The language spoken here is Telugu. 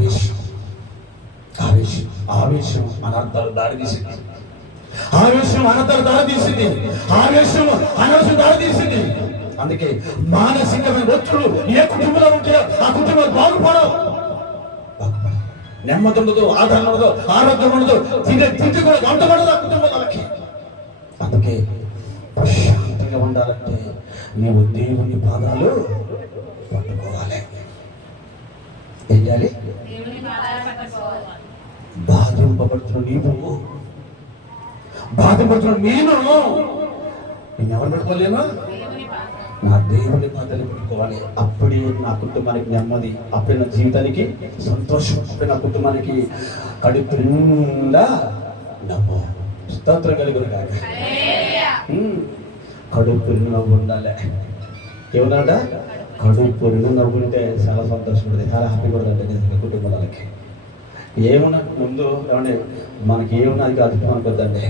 ఆవేశం ఆవేశం ఆవేశం అనర్థాలు దారితీసింది. ఆవేశం అనర్థాలు దారితీసింది. ఆవేశం అనవసరం దారితీసింది. అందుకే మానసికమైన ఒత్తులు ఏ కుటుంబంలో ఉంటే ఆ కుటుంబాలు బాగుపడవు. నెమ్మది ఉండదు, ఆదరణ ఉండదు, ఆరోగ్యం ఉండదు, తిండి కూడా గంటపడదు ఆ కుటుంబాలకి. అందుకే ప్రశాంతంగా ఉండాలంటే నీవు దేవుని పాదాలు పట్టుకోవాలి. ఏం చేయాలి? బాధింపబడుతున్న నీవు, బాధింపబడుతున్న నేను ఎవరు పెట్టుకోలేను? నా దేవుని పాదాలు పెట్టుకోవాలి. అప్పుడే నా కుటుంబానికి నెమ్మది, అప్పుడే నా జీవితానికి సంతోషం, అప్పుడే నా కుటుంబానికి కడుపు నిండా నవ్వు. స్తోత్రం కలుగును కాక. కడుపు నవ్వు ఉండాలి. ఏమన్నాడ? కడుపు నవ్వుంటే చాలా సంతోషం ఉంటుంది, చాలా హ్యాపీ కూడా ఉంటుంది కుటుంబాలకి. ఏమన్నా ముందు ఏమంటే మనకి ఏమన్నా అది కాదు అనుకోద్దండి.